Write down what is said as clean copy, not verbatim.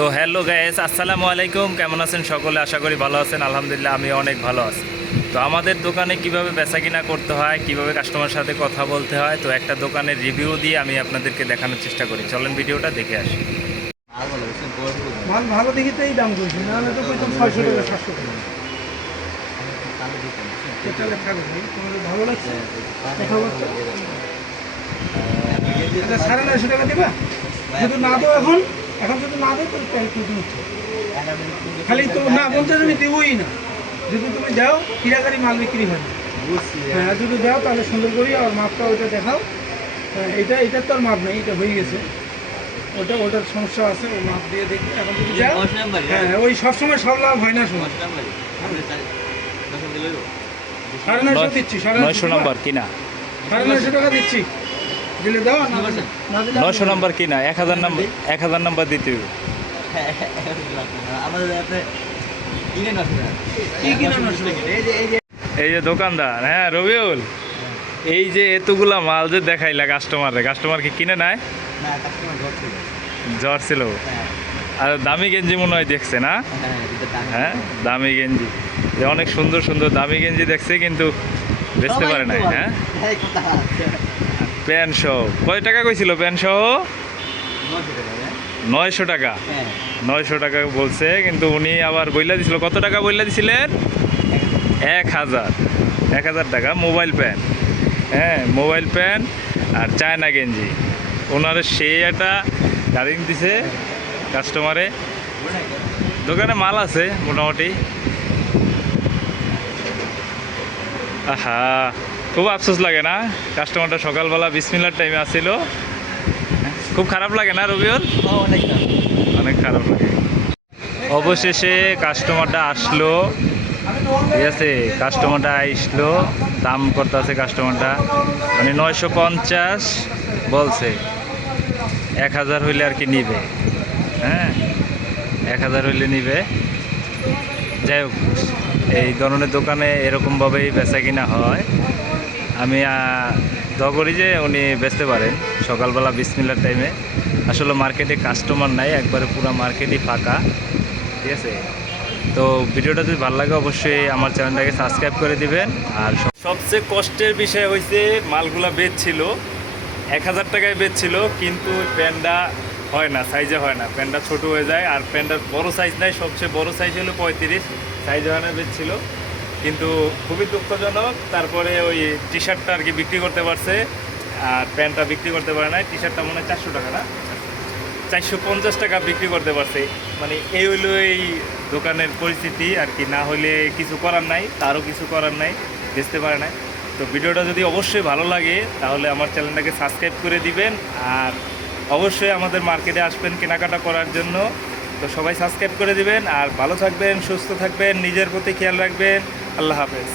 তো hello guys, আসসালামু আলাইকুম। কেমন আছেন সকলে? আশা করি ভালো আছেন। আলহামদুলিল্লাহ আমি অনেক ভালো আছি। তো আমাদের দোকানে কিভাবে বেচাকিনা করতে হয়, কিভাবে কাস্টমার সাথে কথা বলতে হয়, তো একটা দোকানের রিভিউ দিয়ে আমি আপনাদেরকে দেখানোর চেষ্টা করি। চলেন ভিডিওটা দেখে আসি। মাল ভালো দেখি তো এই দাম করছি, নাহলে তো কইতাম 600 টাকা 700 টাকা। তাহলে থাকো ভাই, তোমাদের ভালো লাগছে কথাবার্তা? এটা 950 টাকা দিবা? যদি না দাও এখন যদি না দাও তাহলে প্যান্ট কিনতে হচ্ছে। খালি তো না বলতে আমি দেবই না, যদি তুমি দাও কিরাকারি মাল বিক্রি হয় না। হ্যাঁ, যদি দাও তাহলে সুন্দর করি আর মাপটা ওইটা দেখাও। হ্যাঁ, এটার তো আর মাপ নেই, এটা হয়ে গেছে। ওটার সমস্যা আছে, ও মাপ দিয়ে দেখি। এখন যদি দাও, হ্যাঁ ওই সবসময় সব লাভ হয় না। সময় 950 দিচ্ছি, 900 নম্বর কিনা, 950 টাকা দিচ্ছি। দিলে দাও, না দিলে 900 নম্বর কিনা, 1000 নম্বর দিতে হবে। কি কিনা 900 এই যে দোকানদার, হ্যাঁ রবিউল, এই যে এতগুলা মাল যে দেখাইলা কাস্টমার কি কিনে নেয়? জ্বর ছিল। আর দামি গেঞ্জি মনে হয় দেখছে না? হ্যাঁ, দামি গেঞ্জি, যে অনেক সুন্দর সুন্দর দামি গেঞ্জি দেখছে, কিন্তু বেচতে পারে নাই। হ্যাঁ, প্যান্ট সহ কয় টাকা কইছিল? প্যান্ট সহ 900 টাকা। 900 টাকা বলছে, কিন্তু উনি আবার বইলা দিছিল কত টাকা বইলা দিছিলেন? 1000 টাকা মোবাইল প্যান্ট। হ্যাঁ, মোবাইল প্যান্ট আর চায়না গেঞ্জি ওনারা সেই একটা গাড়ি দিছে কাস্টমারে। দোকানে মাল আছে মোটামুটি। আহা, খুব আফসোস লাগে না? কাস্টমারটা সকালবেলা বিসমিল্লার টাইমে আসছিল। খুব খারাপ লাগে না রবিউল? অনেক খারাপ লাগে। অবশেষে কাস্টমারটা আসলো, ঠিক আছে? কাস্টমারটা আসলো, দাম করতে আছে কাস্টমারটা, মানে 950 বলছে। 1000 হইলে আর কি নিবে। হ্যাঁ, 1000 হইলে নিবে। যাই হোক, এই ধরনের দোকানে এরকমভাবেই বেচা কিনা হয়। আমি দোয়া করি যে উনি বেচতে পারেন সকালবেলা বিসমিল্লার টাইমে। আসলে মার্কেটে কাস্টমার নাই, একবারে পুরো মার্কেটই ফাঁকা, ঠিক আছে? তো ভিডিওটা যদি ভালো লাগে অবশ্যই আমার চ্যানেলটাকে সাবস্ক্রাইব করে দিবেন। আর সবচেয়ে কষ্টের বিষয় হয়েছে মালগুলা বেচছিল 1000 টাকায় বেচছিল, কিন্তু প্যান্টটা হয় না, সাইজে হয় না, প্যান্টটা ছোটো হয়ে যায়। আর প্যান্টটার বড় সাইজ নাই, সবচেয়ে বড় সাইজ হলো 35, সাইজ হয় না, বেচছিল। কিন্তু খুবই দুঃখজনক। তারপরে ওই টি শার্টটা আর কি বিক্রি করতে পারছে, আর প্যান্টটা বিক্রি করতে পারে না। টি শার্টটা মনে হয় 400 টাকা না, 450 টাকা বিক্রি করতে পারছে। মানে এই হইলো এই দোকানের পরিস্থিতি আর কি। না হলে কিছু করার নাই, তারও কিছু করার নাই, বেচতে পারে না। তো ভিডিওটা যদি অবশ্যই ভালো লাগে তাহলে আমার চ্যানেলটাকে সাবস্ক্রাইব করে দিবেন, আর অবশ্যই আমাদের মার্কেটে আসবেন কেনাকাটা করার জন্য। তো সবাই সাবস্ক্রাইব করে দিবেন, আর ভালো থাকবেন, সুস্থ থাকবেন, নিজের প্রতি খেয়াল রাখবেন। আল্লাহ হাফেজ।